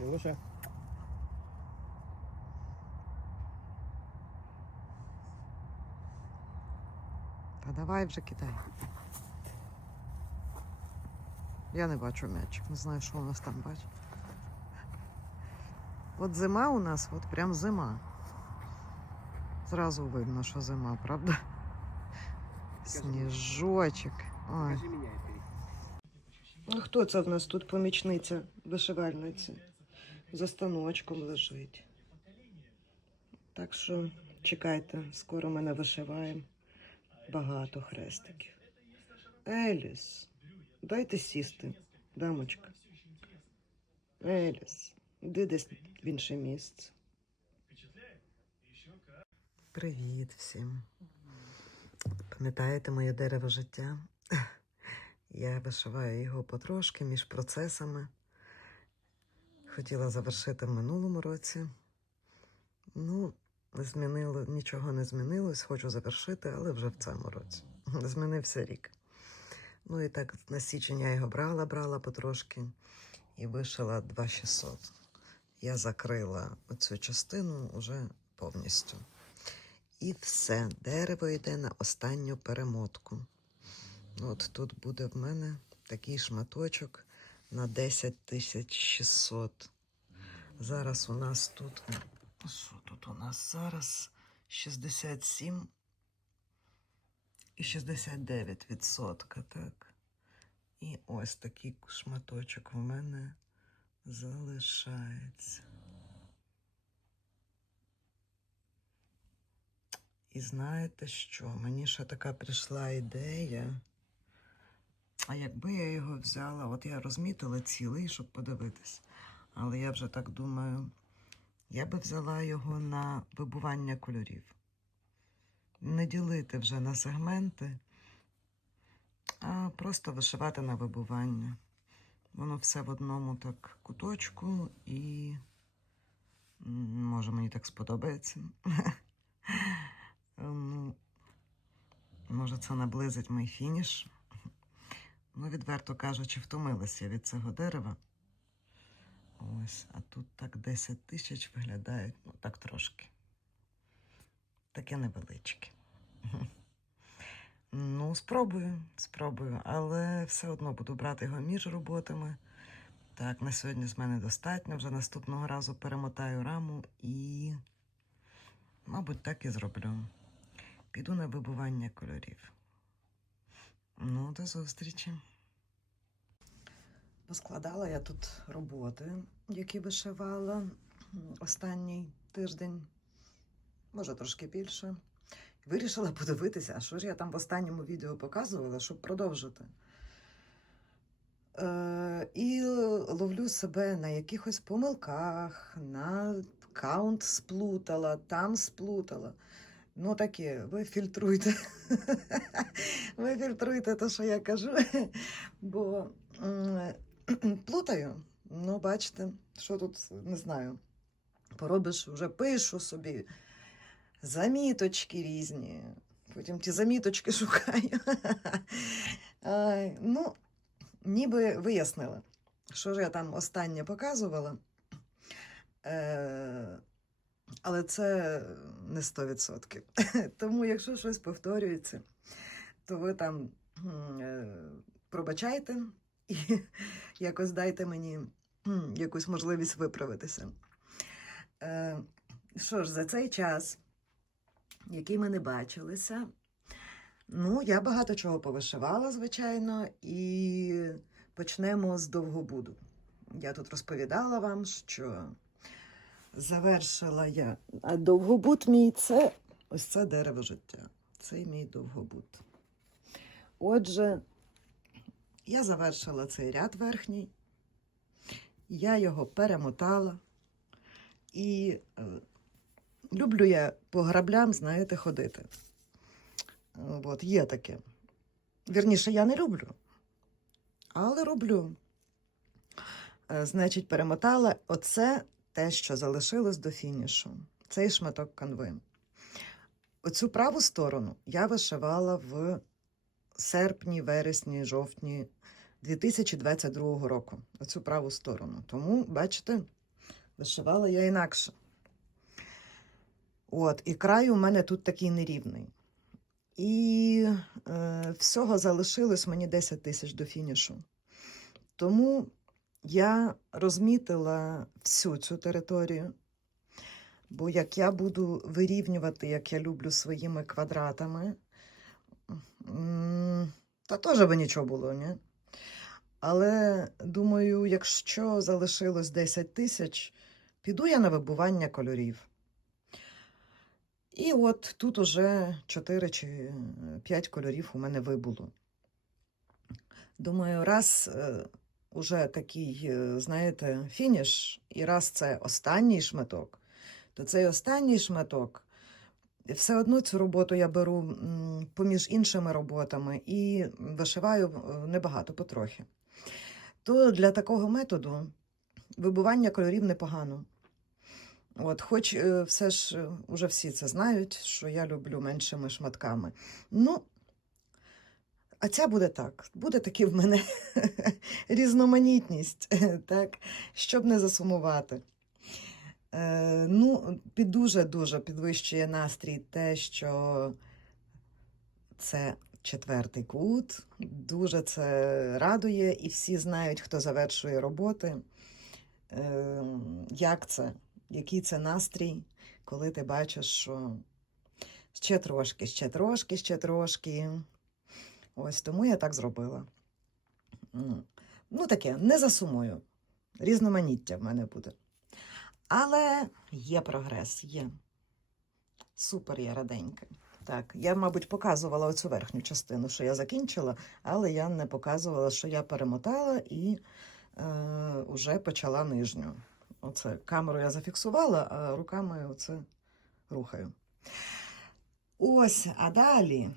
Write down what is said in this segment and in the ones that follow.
Ілюша. Та давай вже кидай. Я не бачу м'ячик, не знаю, що у нас там бачить. От зима у нас, от прям зима. Зразу видно, що зима, правда? Сніжочок. Ой. А хто це в нас тут помічниця вишивальниці? За станочком лежить. Так що чекайте, скоро мене вишиваємо. Багато хрестиків. Еліс, дайте сісти, дамочка. Еліс, іди десь в інше місце. Привіт всім. Пам'ятаєте моє дерево життя? Я вишиваю його потрошки між процесами. Хотіла завершити в минулому році. Ну, змінило, нічого не змінилось, хочу завершити, але вже в цьому році. Змінився рік. Ну і так на січень я його брала, брала потрошки і вишила 2600. Я закрила цю частину вже повністю. І все, дерево йде на останню перемотку. От тут буде в мене такий шматочок на 10 600. Зараз у нас тут. Що тут у нас зараз? 67 і 69 відсотка, так. І ось такий шматочок в мене залишається. І знаєте що? Мені ще така прийшла ідея. А якби я його взяла, от я розмітила цілий, щоб подивитись. Але я вже так думаю, я би взяла його на вибування кольорів. Не ділити вже на сегменти, а просто вишивати на вибування. Воно все в одному так куточку і може мені так сподобається. Ну, може, це наблизить мій фініш. Ну, відверто кажучи, втомилася від цього дерева. Ось, а тут так 10 тисяч виглядають, ну так трошки. Таке невеличке. Ну, спробую, спробую, але все одно буду брати його між роботами. Так, на сьогодні з мене достатньо. Вже наступного разу перемотаю раму і, мабуть, так і зроблю. Піду на вибування кольорів. Ну, до зустрічі. Поскладала я тут роботи, які вишивала останній тиждень, може трошки більше. Вирішила подивитися, що ж я там в останньому відео показувала, щоб продовжити. Е, і ловлю себе на якихось помилках, на каунт сплутала, там сплутала. Ну, таке, ви фільтруйте. ви фільтруйте те, що я кажу. Бо плутаю. Ну, бачите, що тут не знаю. Поробиш, вже пишу собі заміточки різні. Потім ті заміточки шукаю. Ну, ніби вияснила, що ж я там останнє показувала. Але це не 100%. Тому, якщо щось повторюється, то ви там е, пробачайте і якось дайте мені якусь можливість виправитися. Е, Що ж, за цей час, який ми не бачилися, ну, я багато чого повишивала, звичайно, і почнемо з довгобуду. Я тут розповідала вам, що завершила я. А довгобуд мій це ось це дерево життя. Це мій довгобуд. Отже, я завершила цей ряд верхній, я його перемотала. І е, люблю я по граблям, знаєте, ходити. От, є таке. Вірніше, я не люблю, але роблю. Е, Значить, перемотала оце те, що залишилось до фінішу. Цей шматок канви. Оцю праву сторону я вишивала в серпні, вересні, жовтні 2022 року. Оцю праву сторону. Тому, бачите, Вишивала я інакше. От, і край у мене тут такий нерівний. І е, всього залишилось мені 10 тисяч до фінішу. Тому я розмітила всю цю територію. Бо як я буду вирівнювати, як я люблю своїми квадратами, та теж би нічого було, ні? Але думаю, якщо залишилось 10 тисяч, піду я на вибування кольорів. І от тут уже 4 чи 5 кольорів у мене вибуло. Думаю, раз е, уже такий, е, знаєте, фініш, і раз це останній шматок, то цей останній шматок, все одно цю роботу я беру поміж іншими роботами і вишиваю е, небагато, потрохи. То для такого методу вибивання кольорів непогано. От, хоч е, все ж е, уже всі це знають, що я люблю меншими шматками. Ну, а ця буде так. Буде таки в мене різноманітність, так, щоб не засумувати. Е, ну, дуже-дуже підвищує настрій те, що це четвертий кут. Дуже це радує, і всі знають, хто завершує роботи. Е, як це? Який це настрій, коли ти бачиш, що ще трошки, ще трошки, ще трошки. Ось тому я так зробила. М. Ну, таке, не засумую. Різноманіття в мене буде. Але є прогрес, є. Супер я раденька. Так, я, мабуть, показувала оцю верхню частину, що я закінчила, але я не показувала, що я перемотала і е, вже почала нижню. Оце камеру я зафіксувала, а руками оце рухаю. Ось, а далі.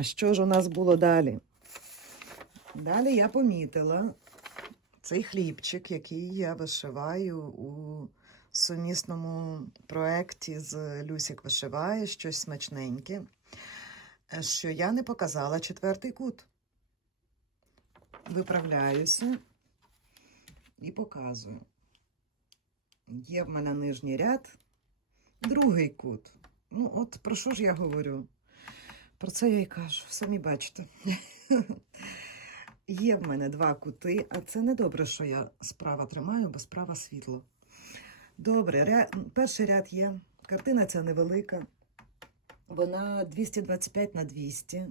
Що ж у нас було далі? Далі я помітила цей хлібчик, який я вишиваю у сумісному проєкті з Люсік вишиває щось смачненьке, що я не показала четвертий кут. Виправляюся і показую. Є в мене нижній ряд, другий кут. Ну, от про що ж я говорю? Про це я й кажу, самі бачите. Є в мене два кути, а це не добре, що я справа тримаю, бо справа світло. Добре, ря... перший ряд є. Картина ця невелика. Вона 225 на 200.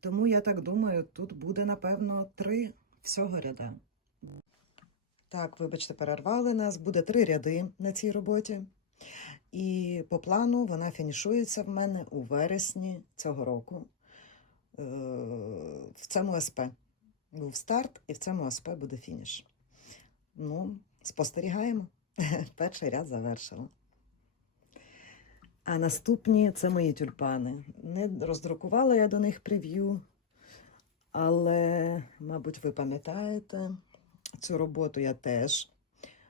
Тому я так думаю, тут буде, напевно, три всього ряда. Так, вибачте, перервали нас. Буде три ряди на цій роботі. І по плану вона фінішується в мене у вересні цього року. Е, В цьому СП. Був старт, і в цьому СП буде фініш. Ну, спостерігаємо. Перший ряд завершила. А наступні це мої тюльпани. Не роздрукувала я до них прев'ю, але, мабуть, ви пам'ятаєте, цю роботу я теж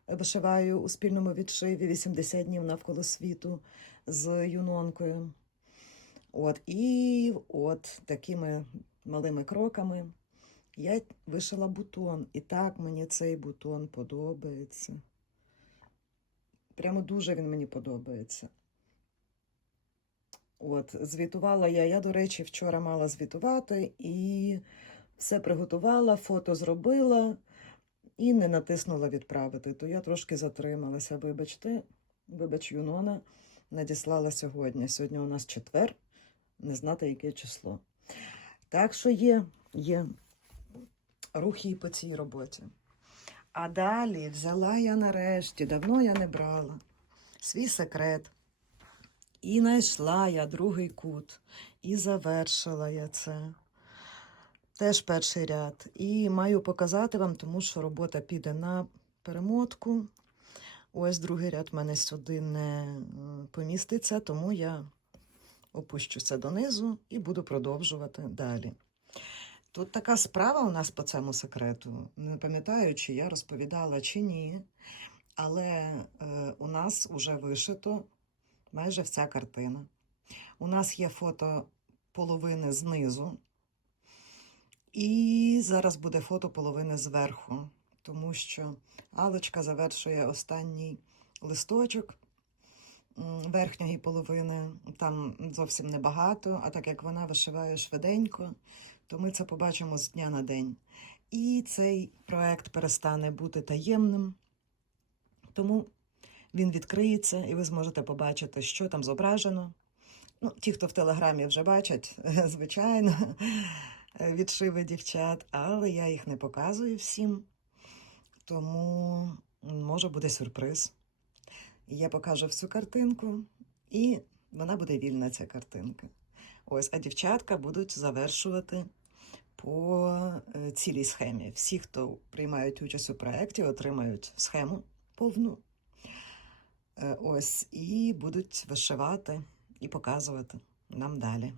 вишиваю у спільному відшиві 80 днів навколо світу з юнонкою. От, і от такими малими кроками я вишила бутон. І так мені цей бутон подобається. Прямо дуже він мені подобається. От, звітувала я. Я, до речі, вчора мала звітувати і все приготувала, фото зробила і не натиснула відправити. То я трошки затрималася. Вибачте, вибач, Юнона надіслала сьогодні. Сьогодні у нас четвер, не знати, яке число. Так що є, є рухи і по цій роботі. А далі взяла я нарешті, давно я не брала свій секрет. І знайшла я другий кут, і завершила я це. Теж перший ряд. І маю показати вам, тому що робота піде на перемотку. Ось другий ряд в мене сюди не поміститься, тому я опущуся донизу і буду продовжувати далі. Тут така справа у нас по цьому секрету. Не пам'ятаю, чи я розповідала, чи ні. Але е, у нас вже вишито майже вся картина. У нас є фото половини знизу, і зараз буде фото половини зверху. тому що Алочка завершує останній листочок верхньої половини. Там зовсім небагато, а так як вона вишиває швиденько, то ми це побачимо з дня на день. І цей проект перестане бути таємним, тому він відкриється, і ви зможете побачити, що там зображено. Ну, ті, хто в телеграмі вже бачать, звичайно, відшиви дівчат, але я їх не показую всім, тому може буде сюрприз. Я покажу всю картинку, і вона буде вільна, ця картинка. Ось, а дівчатка будуть завершувати по е, цілій схемі. Всі, хто приймають участь у проєкті, отримають схему повну. Е, Ось, і будуть вишивати і показувати нам далі.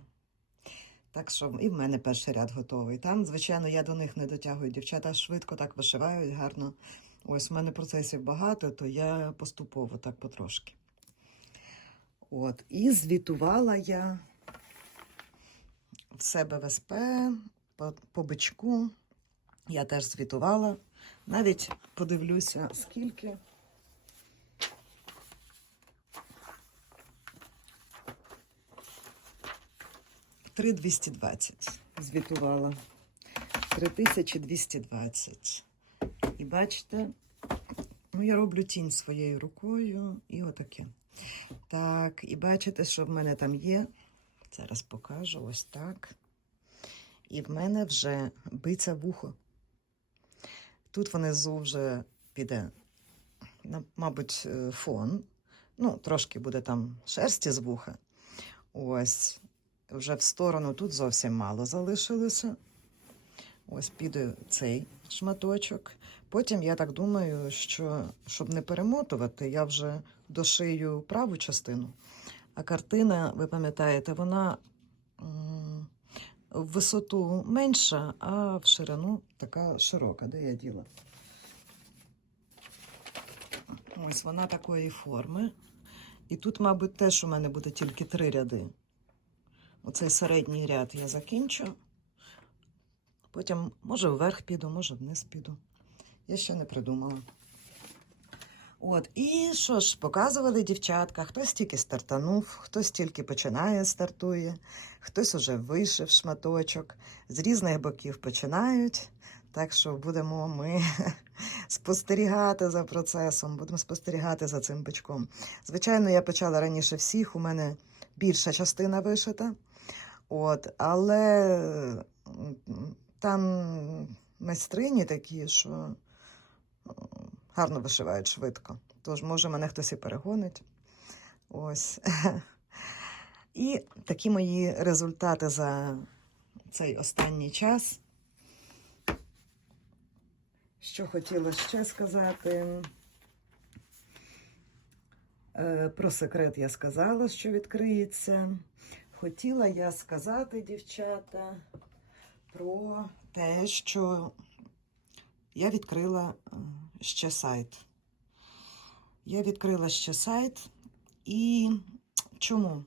Так що і в мене перший ряд готовий. Там, звичайно, я до них не дотягую. Дівчата швидко так вишивають, гарно. Ось у мене процесів багато, то я поступово так потрошки. От, і звітувала я в себе в СП по, по бичку. Я теж звітувала. Навіть подивлюся, скільки. Три 220 звітувала. 3220. І бачите, ну я роблю тінь своєю рукою і отаке. Так, і бачите, що в мене там є. Зараз покажу ось так. І в мене вже биться вухо. Тут внизу вже піде, мабуть, е, фон. Ну, трошки буде там шерсті з вуха. Ось, вже в сторону тут зовсім мало залишилося. Ось піде цей шматочок. Потім я так думаю, що щоб не перемотувати, я вже дошию праву частину. А картина, ви пам'ятаєте, вона в висоту менша, а в ширину така широка, де я діла. Ось вона такої форми. І тут, мабуть, теж у мене буде тільки три ряди. Оцей середній ряд я закінчу. Потім, може, вверх піду, може, вниз піду. Я ще не придумала. От, і що ж, показували дівчатка, хтось тільки стартанув, хтось тільки починає, стартує, хтось уже вишив шматочок, з різних боків починають. Так що будемо ми спостерігати за процесом, будемо спостерігати за цим бичком. Звичайно, я почала раніше всіх, у мене більша частина вишита. От, але там майстрині такі, що гарно вишивають швидко. Тож, може, мене хтось і перегонить. Ось. І такі мої результати за цей останній час. Що хотіла ще сказати? Е, Про секрет я сказала, що відкриється. Хотіла я сказати, дівчата, про те, що я відкрила е, ще сайт. Я відкрила ще сайт і чому?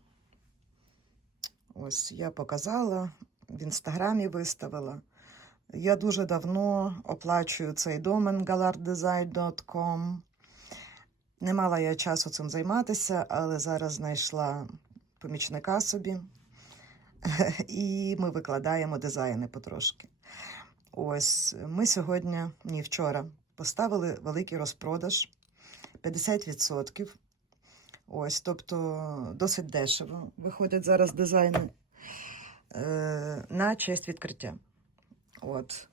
Ось я показала, в інстаграмі виставила. Я дуже давно оплачую цей домен galarddesign.com. Не мала я часу цим займатися, але зараз знайшла помічника собі. І ми викладаємо дизайни потрошки. Ось ми сьогодні, ні вчора, поставили великий розпродаж 50%. Ось, тобто досить дешево виходять зараз дизайни е, на честь відкриття. От.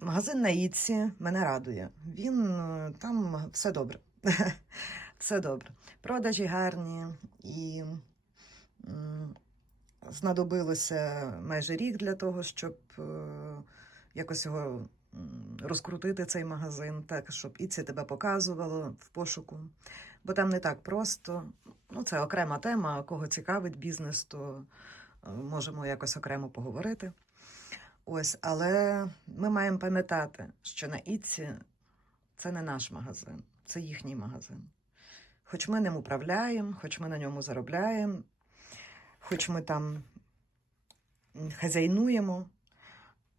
Магазин на Іці мене радує. Він е, там все добре. все добре. Продажі гарні і знадобилося майже рік для того, щоб е, якось його розкрутити цей магазин, так, щоб Іці тебе показувало в пошуку. Бо там не так просто. Ну, це окрема тема. Кого цікавить бізнес, то е, можемо якось окремо поговорити. Ось, але ми маємо пам'ятати, що на Іці це не наш магазин, це їхній магазин. Хоч ми ним управляємо, хоч ми на ньому заробляємо, хоч ми там хазяйнуємо,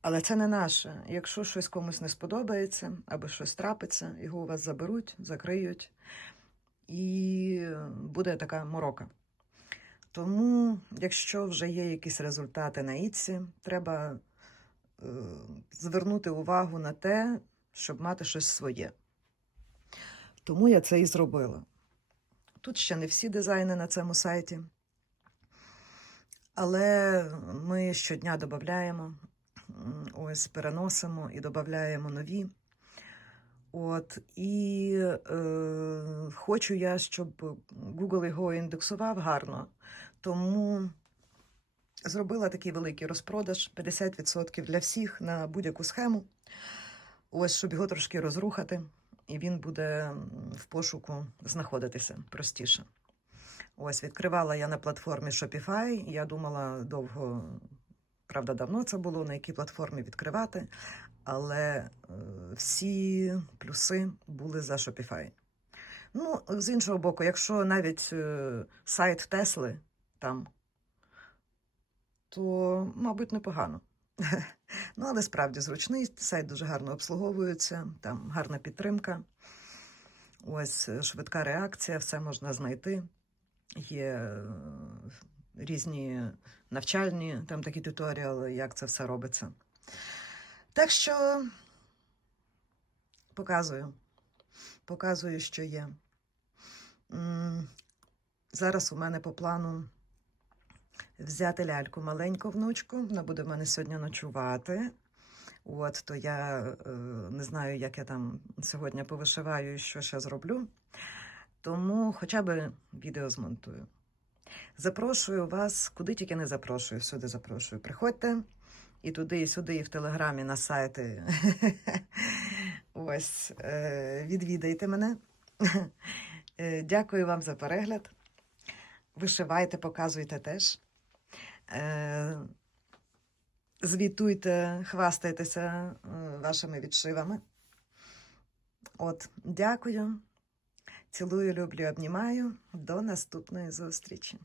Але це не наше. Якщо щось комусь не сподобається або щось трапиться, його у вас заберуть, закриють, і буде така морока. Тому, якщо вже є якісь результати на Іці, треба е, звернути увагу на те, щоб мати щось своє. Тому я це і зробила. Тут ще не всі дизайни на цьому сайті, але ми щодня додаємо, ось переносимо і додаємо нові. От, і е, хочу я, щоб Google його індексував гарно. Тому зробила такий великий розпродаж 50% для всіх на будь-яку схему. Ось, щоб його трошки розрухати, і він буде в пошуку знаходитися простіше. Ось, відкривала я на платформі Shopify. Я думала довго, правда, давно це було, на якій платформі відкривати, але е, всі плюси були за Shopify. Ну, з іншого боку, якщо навіть е, сайт Тесли там, то, мабуть, непогано. Ну, але справді зручний, сайт дуже гарно обслуговується, там гарна підтримка. Ось е, швидка реакція, все можна знайти. Є е, різні навчальні там такі туторіали, як це все робиться. Так що показую. Показую, що є. Зараз у мене по плану взяти ляльку маленьку внучку. Вона буде в мене сьогодні ночувати. От, то я е, не знаю, як я там сьогодні повишиваю і що ще зроблю. Тому хоча б відео змонтую. Запрошую вас, куди тільки не запрошую, всюди запрошую. Приходьте і туди, і сюди, і в телеграмі, на сайти. Ось, е, відвідайте мене. Е, Дякую вам за перегляд. Вишивайте, показуйте теж. Е, Звітуйте, хвастайтеся е, вашими відшивами. От, дякую. Цілую, люблю, обнімаю. До наступної зустрічі.